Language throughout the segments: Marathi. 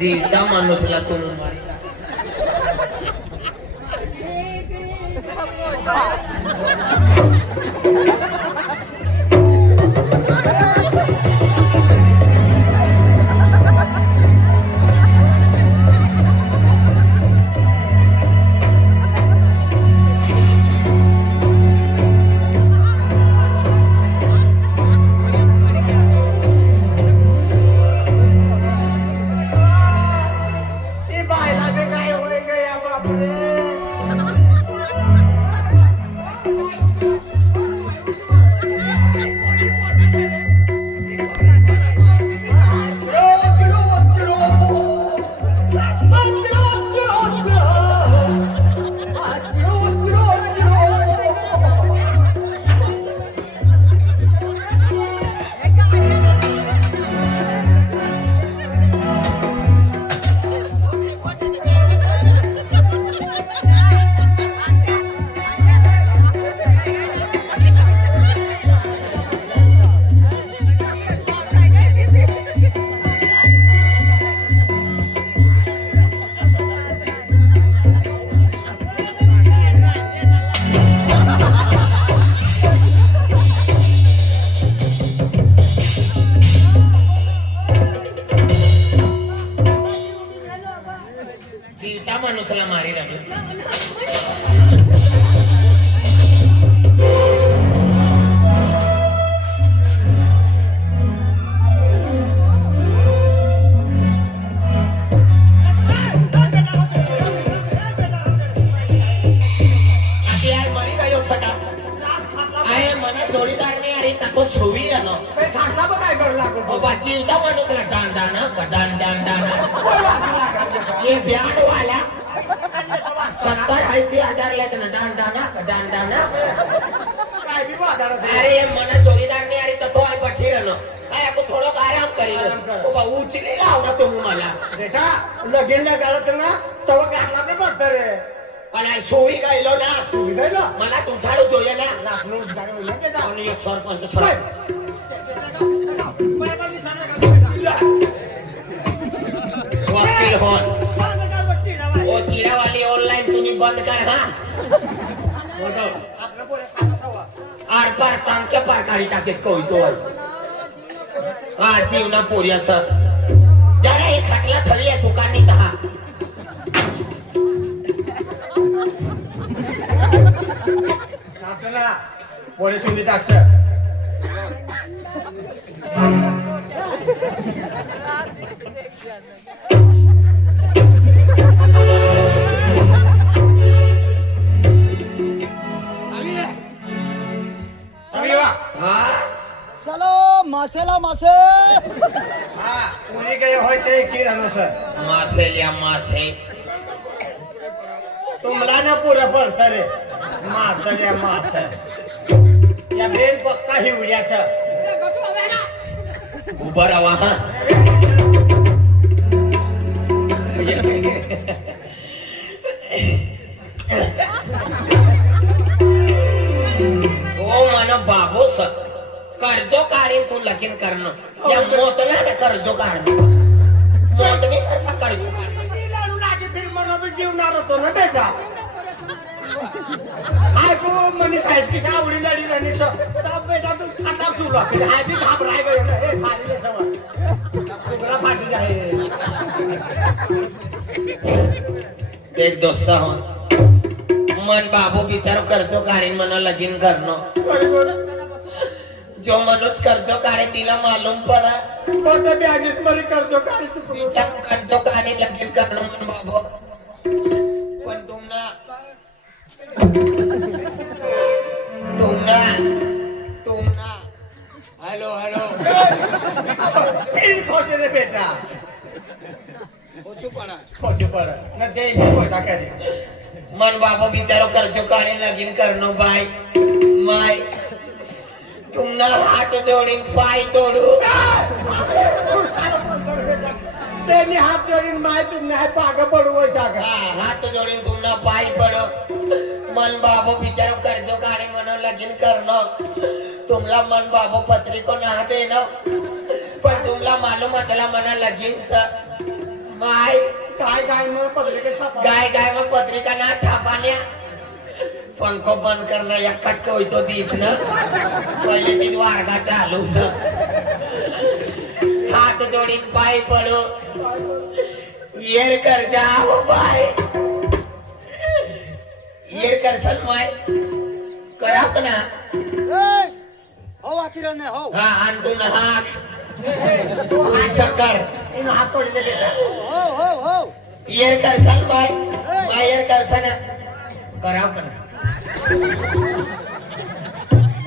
जीता माणूसला तुम्ही जीता माणूसला मारी लागली जोडीदार नाही अरे तो सोवी राहणं ठाकला बघ काय करू लागलो बाबा जीवता माणूसला डान डान डान डान डान ये ब्याड वाला 70-80 लेतना डान डान डान डान काय बी वादार अरे मना जोडीदार नाही अरे तो आहे बठी राहणं काय आपण थोडं आराम करील बाबा उचली लावला तुम्ही मला बेटा लगेन गाळत ना तव गाठला ते बघत रे आणि सोयी गायलो ना सोयी गायलो मला तुझाडू जोया ना नाचलो गायलो लगे जा आणि एक सरपंच वकील होन वो चीड़ा वाली ऑनलाइन तुम्ही बंद कर हा बोलो आपला बोले सावा आर पार चांगच्या पारकारी टाकेत कोई तो हा जीवना पोरी असं जरा एक खटला थळी आहे दुकानी दहा नाचना पोलीस उंदी टाकस चलो मासेला मासे हा कोणी काही होय ते की राहणं सर मासेल्या मासे तुमला ना पुरा पडत रे मासेल्या मासे या बेन पक्का हिवड्याच उभा राहा हा ओ मन बाबू सर कर्जो काढी तू लगीन करणं या मोतला कर्जो काढणं मोतनी कसा कर्जो जीवनार होतो ना त्याचा हाय तू मनीस आहेस की आवडी लढी आणि बेटा तू खाता सुरू हाय बी घाबराय गयो ना हे फाडले सवा तुला फाटी आहे एक दोस्त हो मन बाबू बिचारो कर्जो काढीन मना लगीन करणं जो मनुष्य कर्जो काढे तिला मालूम पडा पण मी आधीच मरी कर्जो काढीची कर्जो काढी लगीन करणं मन बाबू पण तुमना हेलो हेलो इन खोसे रे बेटा खोचू पड़ा न दे मी कोटा करे मन बाबू बिचारो कर्जो काढी लगीन करणं बाय माय तुमना हात जोडीन पाय तोडू तेनी हात जोडीन माय तुमने हात पाग पडू वैसा हात जोडीन तुमना पाय पडो मन बाबू बिचारो कर्जो काढी म्हणून लगीन करणं तुमला मन बाबू पत्रिको ना देणं पण तुमला मालूम असला मना लगीन माय काय काय मग पत्रिकेत छापा. गाय गाय मग पत्रिका ना छापाल्या पंखो बंद करणं एकच होतो दीप न पहिले ती वारगा चालू हात जोडीन पाय पडो येर कर जाओ बाय येर कर सन माय करा ना ए, हो वाकिराने हो. हा आणतून हात कर इन हात पडले बेटा. हो हो हो. येर कर सन बाय माय येर कर सन करा ना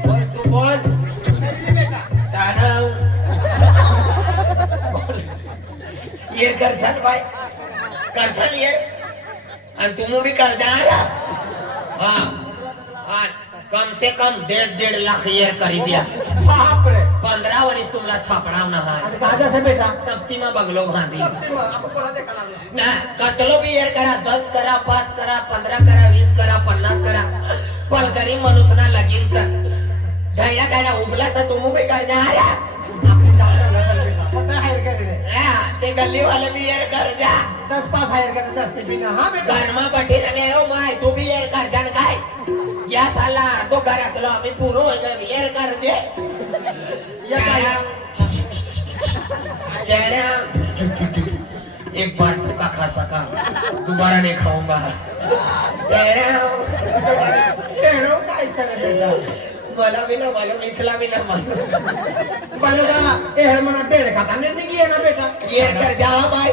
बोल तू बोल दानव ये करसन भाई करसन ये आणि तुम भी कर जा हाँ हाँ कम से कम 1.5 लाख ये करी दिया बाप रे. 15 वर्ष तुमला सापडाव ना हा आणि काय झालं बेटा. तप्ती में बगलो भांडी आपण कोणा देखा लागला. ना कतलो भी येर करा 10 करा 5 करा 15 करा 20 करा 50 करा पण गरीब मनुष्यना लगीन कर जायला काय ना उगला तर तुम भी कर जा आपण जाणार नसेल बेटा. पता हायर करे रे. ते गल्ली वाले भी येर कर जा 10 पास हायर करे 10 ते बिना. हा बेटा. घरमा बैठी रहे हो माय तू भी येर कर जान काय या साला तो घरातलो आम्ही पुरो येर कर दे या काय. जैना एक बार भूखा खा सका दोबारा नहीं खाऊंगा तेरो काय करे बेटा. मला भी ना मालूम इसला भी ना मालूम बनेगा ए मना पेड़ खाता नहीं किया ना बेटा. ये कर जा भाई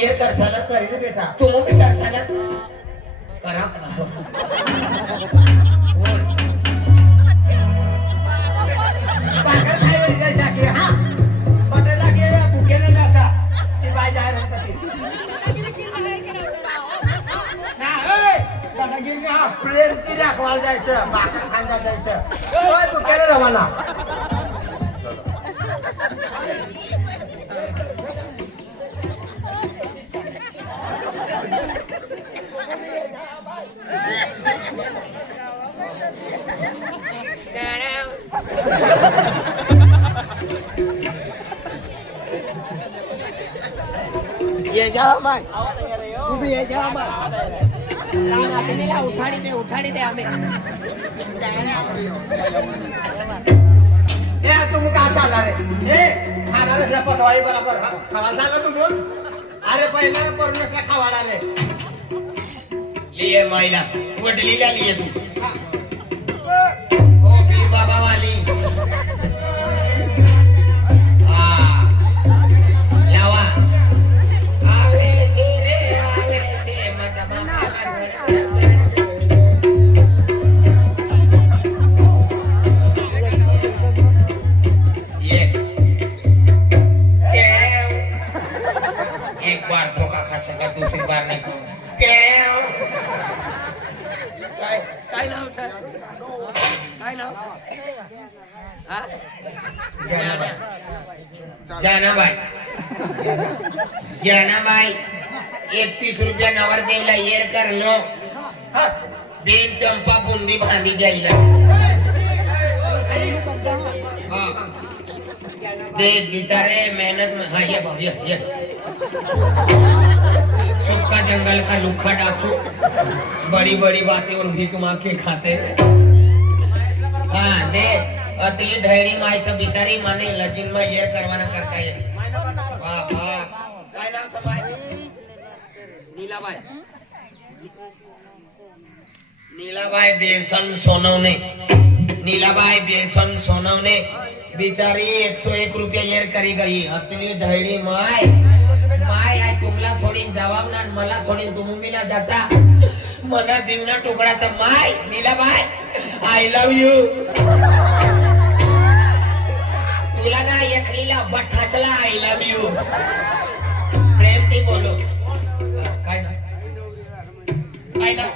ये कर साला करी रे बेटा. तुम भी कर साला करा अपना बाकर खाई वरी काय टाकी. हा पटेला के भूखे ने जाता ती बाय जाय रहता ती. ना ए दादागिरी हा प्रेम की दाखवायला जायचं बाकर खायला जायचं. ओय भूखे ने रवाना. ये जा भाई तू भी ये जा बा. उठाड़ी दे हमें ए तुम का चालला रे. ए खाना रसला पटवाई बरोबर खावा सांगा तुम्ही. अरे पहिला परमेशला खावाडा रे. लिए महिला वडलीला लिए तू ओ पीर बाबा वाली लावा आवे से मत बाबा ये एक बार धोखा खा सका दूसरी बार नहीं खाऊंगा काय नाव सर काय नाव हा ज्ञानाबाई 31 रुपया नवरदेवला येर कर नो बेन चंपा बुंदी भांडी जायला देख बिचारे मेहनत में हाँ ये सुखा जंगल का लुखा डाकू बड़ी बड़ी बातें और भी तुम आके खाते हाँ दे अतली धैर्य माई से बिचारी माने लजिन में ये करवाना करता है वाह वाह काय नाम समाय नीलाबाई नीलाबाई बेसन सोनवणे नीलाबाई बेसन सोनवणे बिचारी 101 रुपया येर करी गई अतली धैर्य माय माय आई तुमला सोडीन जवाब ना मला सोडीन तुम्ही ना जाता मना जीवना तुकडा तर माय नीलाबाई आय लव यू तुला ना एकलीला बठासला आय लव यू प्रेम ते बोलो काय ना काय ना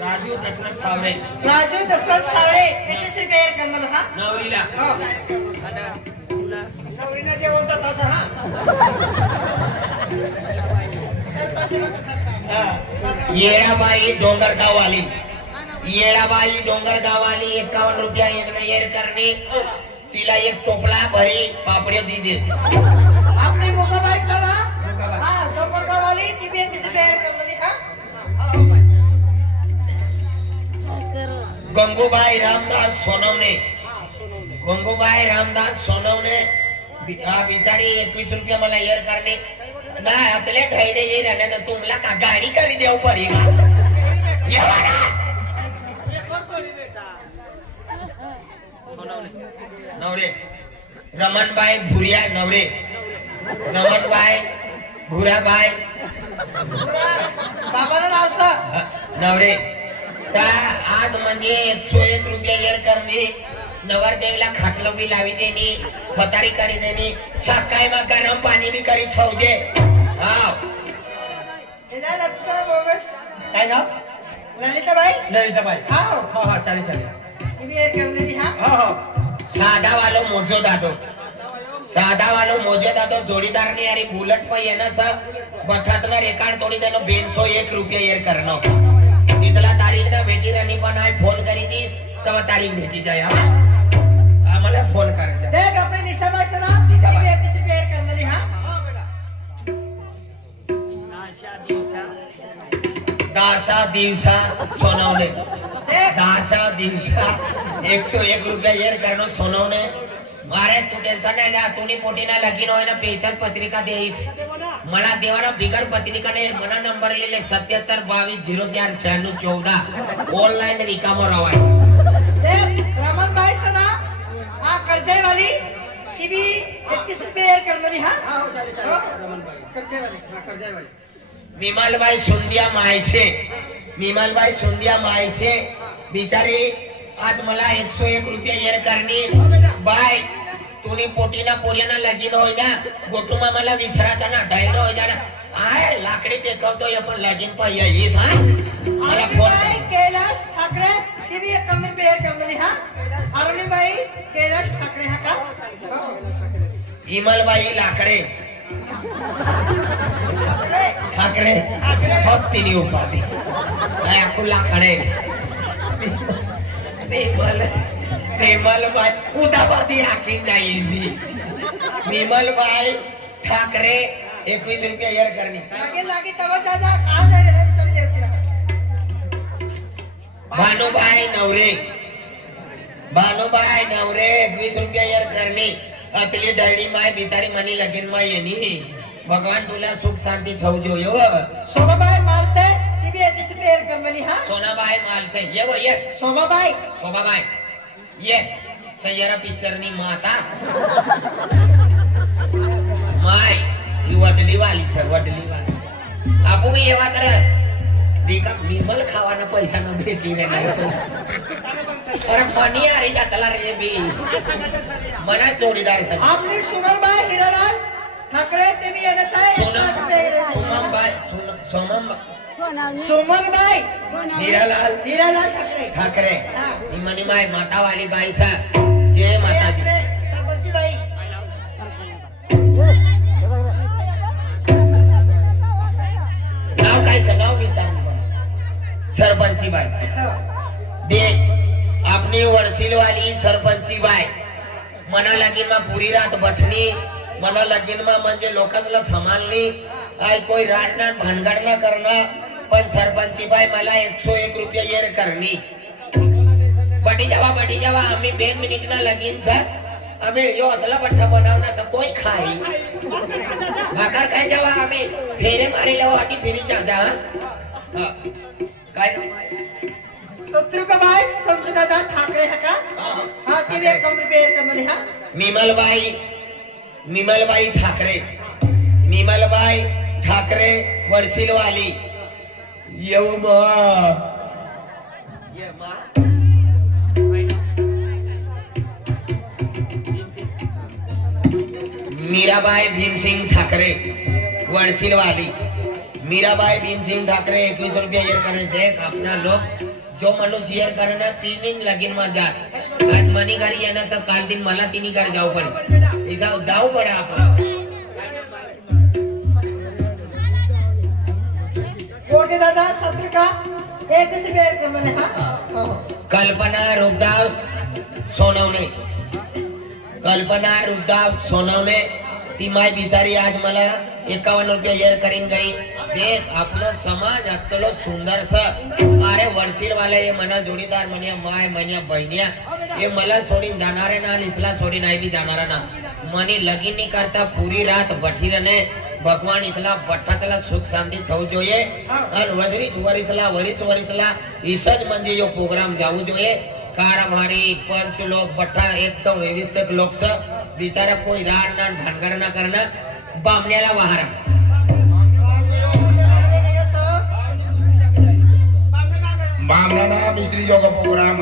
राजू दशरथ सावरे राजू दसकर सावरे किती रुपये येर करणार हा. नवरीला नवरीनं जे होतं तसं हा. येराबाई डोंगरगाव वाली येराबाई डोंगरगाव वाली 51 रुपया एक येर करणे तिला एक टोपला भरी पापड्या दी दे आपली मोबाईल सर गंगूबाई रामदास सोनवणे. गंगूबाई रामदास सोनवणे बिचारी 21 रुपया मला एअर करणे नाही आपल्या ठेवले येईल ना तुम्हाला का गाडी करी देऊ पडेल नवरे. रमणबाई भुरिया नवरे. रमणबाई भुराबाई बाबाला नाव सांग. नवरे. त्या आज म्हणजे 101 रुपया एअर करणे नवरदेवला खाटलं बी लावी देणी फतारी करी देणी सकाळी मग गरम पाणी बी करी ठेवजे. हा काय नाव? ललिताबाई. ललिताबाई. हा हा चालेल चालेल. तुम्ही एक करणारी हा. साधा वालो मोजो दादो. साधा वालो मोजे दादो जोडीदारनी अरे बुलेट पर येणं बठातनं रेकार्ड तोडी देणं 101 रुपया एअर करणं. तिथला तारीख ना भेटी राणी पण आहे फोन करी ती तेव्हा तारीख भेटी जाय. आम्हाला फोन करायचा. देख आपले निशाबाई सना. निशाबाई. तुम्ही एक रुपया एक करणारी हा. दहा दिवसा सोनवणे. 10 दिवसा 101 रुपया एअर करणं सोनवणे. अरे तू टेन्शन नाही ना तुम्ही पोटीना लगीन होय ना पेन्शन पत्रिका देईस मला देवाना बिगर पत्रिका नाही मना नंबर लिहिले 77 22 04 96 14 ऑनलाईन रिकामो रवाय. देख रमणबाई सना हा कर्जेवाली ती बी 31 रुपया एक करणारी हा. कर्जेवाली हा कर्जेवाली. विमलबाई सुंदिया मायसे. विमलबाई सुंदिया मायसे बिचारी आज मला 101 रुपया एअर करणी बाय तुम्ही पोटीना पोरियाना लगीन होय ना गोटू मामाला विचारायचा ना डायनो होय ना आहे लाकडी टेकवतोय आपण लगीन पण येईस हा मला फोन अरुणीबाई कैलास ठाकरे ती बी एक रुपया एक करणारी हा. अरुणीबाई कैलास ठाकरे हा का. इमलबाई लाकडे ठाकरे फक्त तिने उपाधी काय आपण लाकडे विमलबाई उदाबादी आखी नाही. विमलबाई ठाकरे 21 रुपया एअर करणे. लागे तवा जाजा कहाँ जा रहे हैं बेचारी लड़की ना. भानुबाई नवरे. भानुबाई नवरे 21 रुपया एअर करणे. अतली डैडी माय बिचारी मनी लगीन माय येणी भगवान तुला सुख शांती ठेवजो यो. शोभाबाई मालसे ती बी 31 रुपया एक करणारी हा. सोनाबाई मालसे ये वो ये शोभाबाई. शोभाबाई ये सय्यारा पिक्चरनी माता माय ही वडली वाली છે વડલી વાલી આપુ બી એવા કરે દીકા વિમલ ખાવાના પૈસા ન ભેટી રે નહીં અરે મની આરી જાતલા રે બી મના ચોરીદાર છે. आपली सुमनबाई हिरालाल ठाकरे ती बी NSI સોમમબાઈ सुमनबाई હીરાલાલ हिरालाल ठाकरे. ઠાકરે ની મની માય માતા વાલી બાઈ છે. જય માતાજી. सरपंची बाई. नाव काय नाव विचार सरपंची बाई दे आपली वरसील वाली सरपंची बाई मना लगीन मा पुरी रात बठनी मना लगीन मा म्हणजे लोकांना सांभाळली काय कोई राडना भानगड ना करणं पण सरपंची बाई मला 101 रुपया एअर करणी. बटी जावा आम्ही 2 मिनिट ना लगीन सर आम्ही यो अदला पठ्ठा बनवण्याचा कोई खाई भाकर काय जेव्हा आम्ही फेरे मारेला आधी फेरी जाता काय शत्रुकाबाई संसदादा ठाकरे हा का. हा ती बी 1 रुपया एक करणारी हा. मिमलबाई ठाकरे. मिमलबाई ठाकरे वरसील वाली येऊ मीराबाई भीमसिंह ठाकरे वडसील वाली. मीराबाई भीमसिंह ठाकरे 21 रुपया एअर करने देख अपना लोग जो मनुष्य एअर करना 3 दिन लगीन में जात आज मनी करी है ना तो काल दिन मला 3 कर जाऊ पड़े ऐसा जाऊ पड़ा आपण. कोटे दादा शत्रुका 1 रुपया एक करणारी हा. कल्पना रुपदास सोनवणे. कल्पना रुपदास सोनवणे ती माय बिचारी आज मला 51 रुपये येर करीन गई. देख आपलं समाज आतलं सुंदरस. अरे वरचीर वाले हे मना जोडीदार म्हणे माय म्हणे बहिण्या हे मला सोडीन जाणारे ना इसला सोडी नाही बी जाणारा ना मनी लगीन नहीं करता पूरी रात बठी रहने. भगवान इसला बठ्ठातला सुख शांति थवू જોઈએ અને વરીસલા ઈસજ મંદિર જો પ્રોગ્રામ જાવું જોઈએ. कार हमारी 5 लोग बट्टा एक तो 20 लोग से बिचारा कोई रार ना भानगड ना करना बामण्याला वाहरा. बामना मिस्त्री जो का प्रोग्राम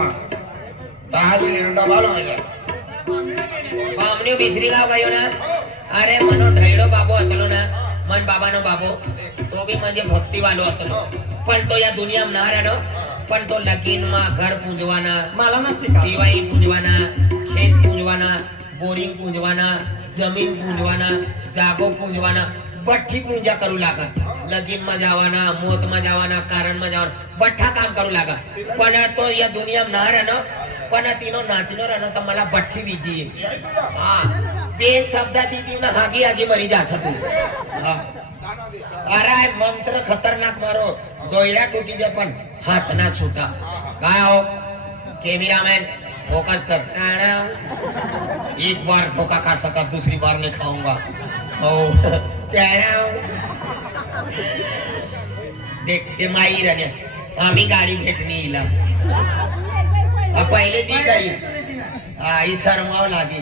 ताली निरंदा बालो है बामण्यो बिसरी गाव गयो ना. अरे मनो ढैडो बाबो असलो ना मन बाबानो बाबो तो बी म्हणजे भक्ती वालो असलो पण तो या दुनिया ना राहनो. पण तो लगीन માં ઘર પૂંજવાના मला ना शिका दिवाळी પૂંજવાના ખેત પૂંજવાના બોરિંગ પૂંજવાના જમીન પૂંજવાના જાગો પૂંજવાના બઠ્ઠી પૂંજા કरू લાगा. लगीन માં જવાના મોત માં જવાના કારણ માં જવાના બઠ્ઠા કામ કरू લાगा. પણ તો या दुनिया ના રહેનો पण तीनो नाचनो रहनो तो मला बठ्ठी विधी हा बेन शब्द दीदी ना हागी आगी मरी जा सकू. हा अरे मंत्र खतरनाक मारो दोयडा टूटी दे पण हाथ ना छूटा. काय हो कैमरामैन फोकस कर. एक बार धोखा खा सका दूसरी बार नहीं खाऊंगा. ओ देख ते माई रहने आम्ही गाडी भेटणी इला पहिले ती काही आई शरमाव लागे.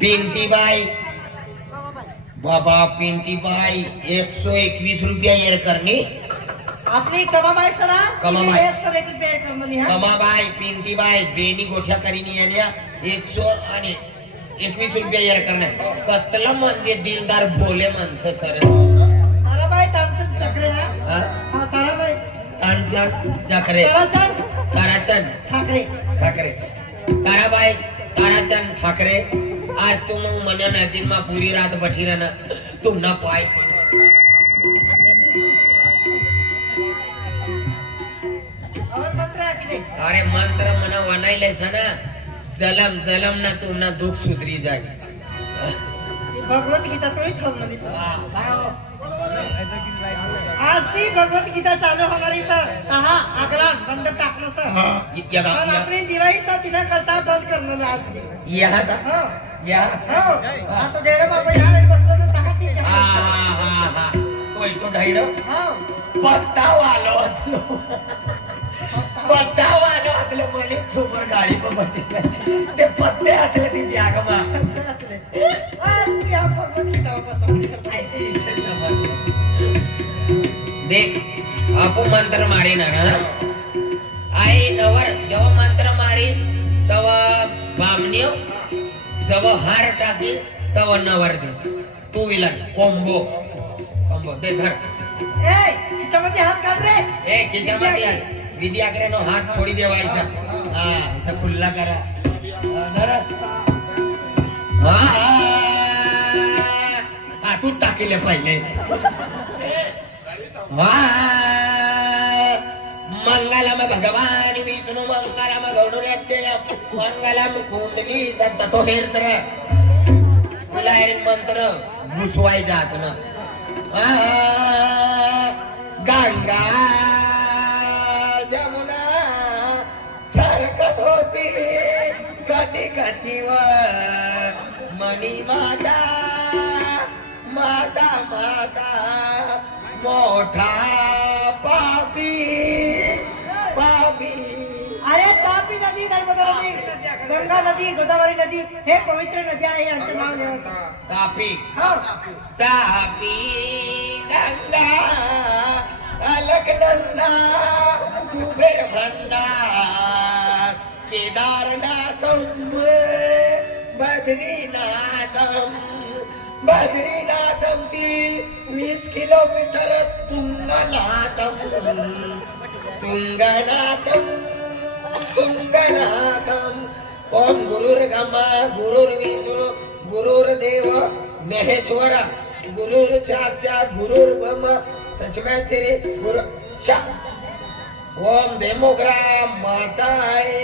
पिंटीबाई बाबा पिंटीबाई 121 रुपया येर करनी. आपली कमाबाई सरा कमाबाई. 101 रुपये करमली हा. कमाबाई पिंटीबाई बेनी गोठ्या करीनी येण्या 121 रुपया येर करणे. कतलं म्हणजे दिलदार भोले माणसं सर. ताराबाई तामचंद चक्रे हा. हा? हा ताराबाई चक्रे ताराचंद ताराचंद ठाकरे ठाकरे ताराबाई ताराचंद ठाकरे आज तुम मन दिन में पूरी रात बैठी रहना तुम न पाए. और मंत्र आखी दे. अरे मंत्र मना वनाइले ना जलम जलम ना तुम ना दुख सुधरी जाए. भगवत गीता तो करमली सर. आज ती भगवत गीता चालू होणारी सर. हा आगला बंद टाकलं सर. पण आपली दिवाळी सर तिला करता बंद करणार आज ती. यहाँ का हो यहाँ हो आता जेडे बाबा या बसलो तर टाका ती. हा कोई तो ढाईडो हो पत्ता वालो अतलो मले सुपर गाडी को बटी ते पत्ते आतले ती ब्याग मा. आज ती या भगवत गीता बसवली. देख आपो मंत्र मारी ना आई नवर जेव्हा मंत्र मारी तेव्हा बामण्यो जेव्हा हार टाकी तेव्हा नवर दे. 2 व्हीलर कॉम्बो दे धर. ए खिचामध्ये हात काढ रे. ए खिचामध्ये आहे विधी आकरे नो हात सोडी देवायचा. हा असा खुल्ला करा. हा तू टाकीले पाहिजे. मंगलम भगवान विष्णु मंगलम गौडुर्यते मंगलम कुंडली तो हेरतर तुला मंत्र घुसवाय जात ना. गंगा जमुना सरकत होती गती गतीवर मनी माता माता माता मोठा पापी पापी. अरे तापी नदी नर्मदा नदी गंगा नदी गोदावरी नदी हे पवित्र नद्या आहे यांचं नाव लिहायचं. तापी हो तापी गंगा अलकनंदा कुबेर भंडार केदारनाथम बद्रीनाथम ती 20 किलोमीटर तुंगनाथम ओम गुरुर्गमा गुरुर्विष्णु गुरुर्देव महेश्वर गुरुर साक्षात गुरुर्ब्रह्मा तस्मै श्री गुरु ओम देमोग्राम माताए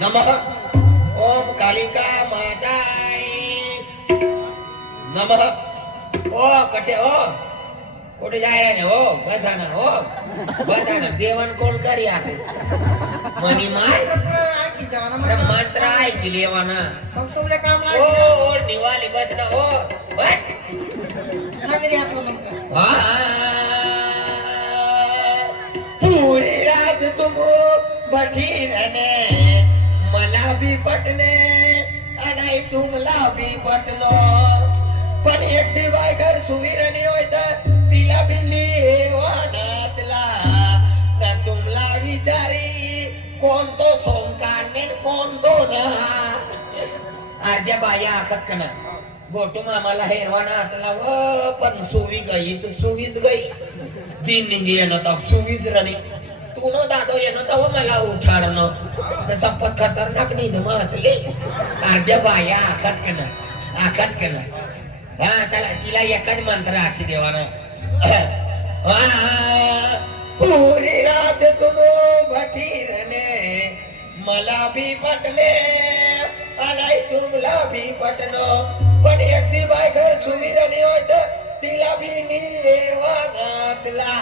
नमः ओम कालिका माताय नमः ओ कटे ओ कुठे जायला हो बसा ना हो बसा ना देवण कोण करी आहे मनी माय मंत्र आहे की लेवाना मग तुमले काम ओ लागलं ओ निवाली बस ना हो बस सांगली आपलं मंत्र हाँ, पूरी रात तुम बैठी रहने मला भी पटने आणि तुमला भी पटलो पण एक दिवाय घर सुविरणी होय तर तिला बिल्ली वानातला ना तुमला विचारी कोणतो सोंकारने कोणतो ना अर्ध्या बाया आखत कना गोटू मामाला हेरवाना हातला व पण सुवी गई तू सुवीच गई दिन निघी येणं तर सुवीच रणी तू न दादो येणं तर मला उठाडणं तसा खतरनाक नाही ना मातले अर्ध्या बाया आखत कना हा त्याला तिला एकच मंत्र आखी देवानं पूरी रात तुम भटी रहने मला भी पटले आणि तुमला भी पटनो पण एक दिवाय घर सुविरणी होय तर तिला भी निवानातला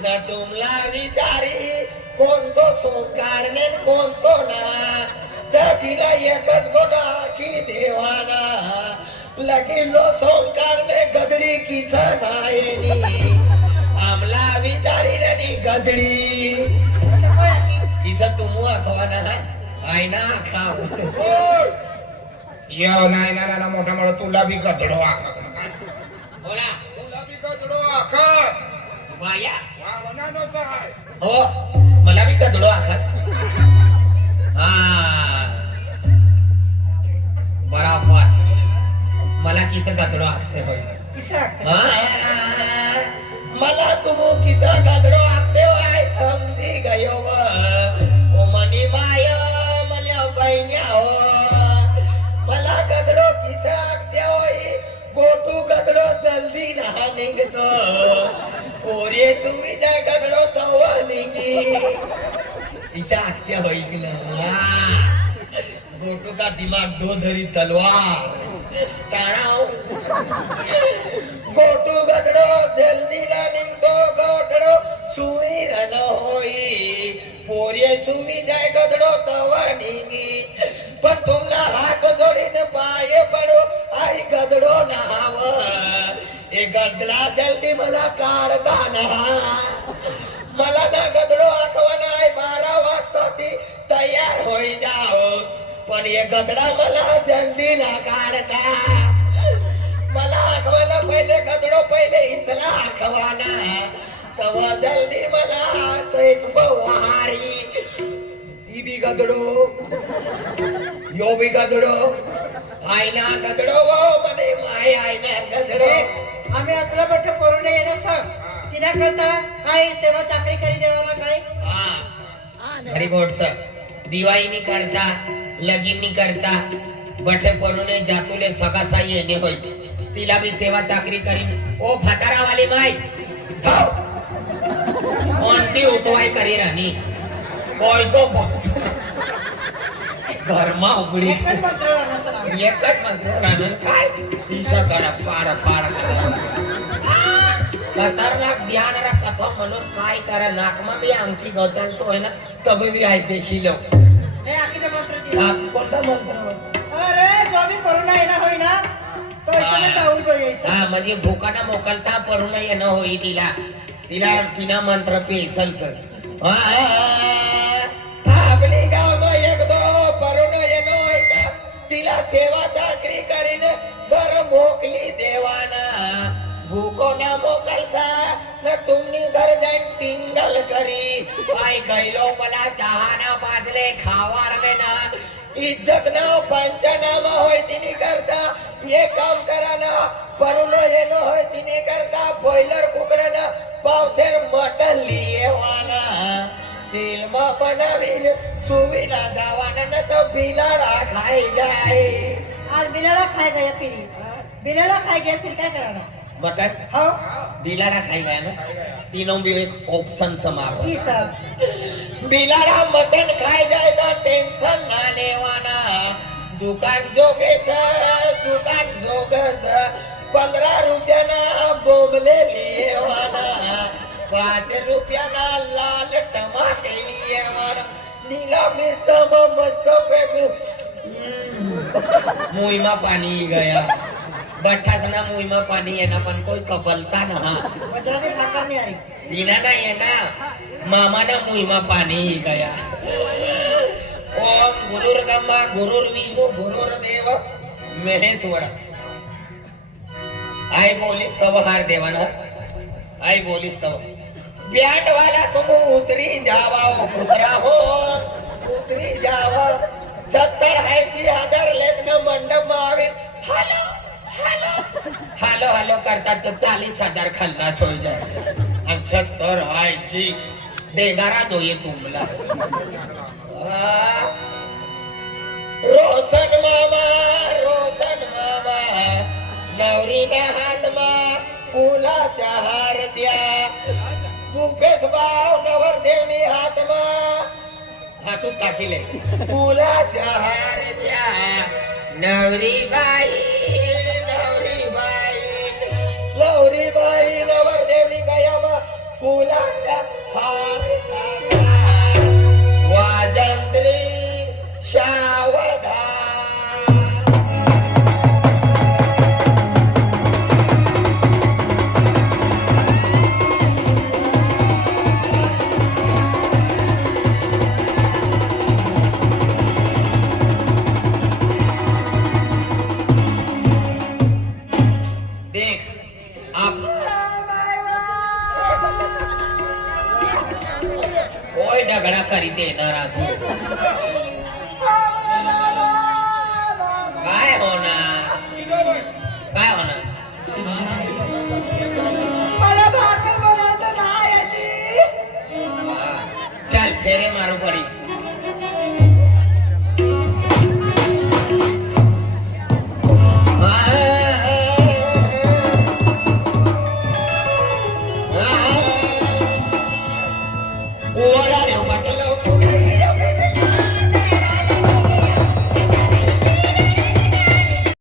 ना तुमला विचारी कोणतो सोंकारणे कोणतो ना तर तिला एकच गोटा की देवाना लगीनो सोंकारणे गदडी किसा नायनी आमला विचारी रणी गदडी किसा तुमू आखवाना आईना खाव येव नाही ना मोठा मोठा तुला बी गजडो आखत बोला तुला बी गजडो आखत बाया वा वनानो सहाय हो मला बी कदडो आखत हा बराबर मला किती कदडो आखते होय मला तुम किती कदडो आखते होय समजी गयो व ओ मनी माय मला बहिण्या हो मला गदडो किती आखते होय गोटू गदडो जल्दी ना निघतो पोरे सुविधा गदडो तव निघी तिचा आखत्या होईल गोटू का दिमाग दो धरी तलवार टाणाव गोटू गदडो जल्दी ना निघतो गोटडो सुवीर न होई पोरे सुविधा गदडो तव निघी पण तुमला हात जोडीने पाय पडो आई गदडो नहाव ए गदडा जल्दी मला काढता नहा मला ना गदडो आठवण आहे 12 वाजता ती तयार होई जाओ पण हे गदडा मला जल्दी ना काढता मला आठवायला पहिले गदडो पहिले इथला आठवाना तवा जल्दी मला तेच बवारी ती बी गदडो यो बी गदडो आईना गदडो मने माय आईना गदडो आम्ही अकरा बट्ट परून येणं सांग तिना करता काय सेवा चाकरी करी देवाला काय हरी गोडच दिवाळीनी करता लगीनी करता बठे पडून जातुले सगासा येणे होय तिला मी सेवा चाकरी करीन ओ फाटारावाली माय कोणती उतवाय करी राणी कोय तो घरमा उघडी एकच मंत्र राहणार सर एकच मंत्र राहणार काय शीशा करा पार पार खतरनाक ध्यान कथा मनुष्य काय करा नाकमा भी आमची गचल तो है ना तब भी आई देखी लो हे आखीचे मंत्र दिले आप कोणता मंत्र अरे जो भी परून येणं होई ना तो इसने जाऊ जो यायचं हा म्हणजे भूकाना मोकलता परून येणं होई तिला तिला तिना मंत्र पेसल सर आपली गाव एक दो परून येणं होई का तिला सेवा चाकरी करीन घर मोकली देवाना भूको ना मोकलता न तुमनी घर जाईन टिंगल करी आई गैलो मला चहाना बाजले खावार ना इज्जत ना पंचनामा होय तिने करता ये काम करा ना परून येणं होय तिने करता बॉयलर कुकड़ा ना पावसेर मटन लिए वाला तेल मा बनावील सुविधा जावाना न तो बिलाडा खाई जाए आज बिलाला खाय गया फिरी बिलाला खाय गया फिर काय करणार मटन हो बिलाड़ा खाएगा ना तीनों भी एक ऑप्शन समाप्त ई सब बिलाड़ा मटन खाए जाए तो टेंशन ना लेवाना दुकान जोगे दुकान जोगस 15 रुपयाना बोमले लिए वाला 5 रुपयाना लाल टमाटे लिए वाला नीला मिर्च मस्त फेंकू मुंह में पानी गया बठासना मुंह में पानी है ना पण कोई कपलता ना वज्राने ठाकर नहीं आई दीना ना है ना मामा ना मुंह में पानी गया ओम गुरुर्ब्रह्मा गुरुर्विष्णु गुरुर्देव महेश्वर आई बोलिस तब हार देवाना आई बोलिस तब ब्याट वाला तुम उतरी जावा उतरा हो उतरी जावा 70 है की आदर लेखन मंडप में आवे हेलो हेलो हेलो हेलो करता तो 40,000 खल्लास हो जाए 70 है की देगारा दो ये तुमला रोशन मामा नवरीना हातમાં ફૂલાचा હાર द्या મુકેશ ભાવ નવરદેવની હાથમાં હાથું કાઢી લે ફૂલાचा હાર द्या નવરીબાઈ નવરદેવની ગયામાં ફૂલાचा હાર વાજંત્રી સાવધાન देख आप कोई झगड़ा करी देना राखू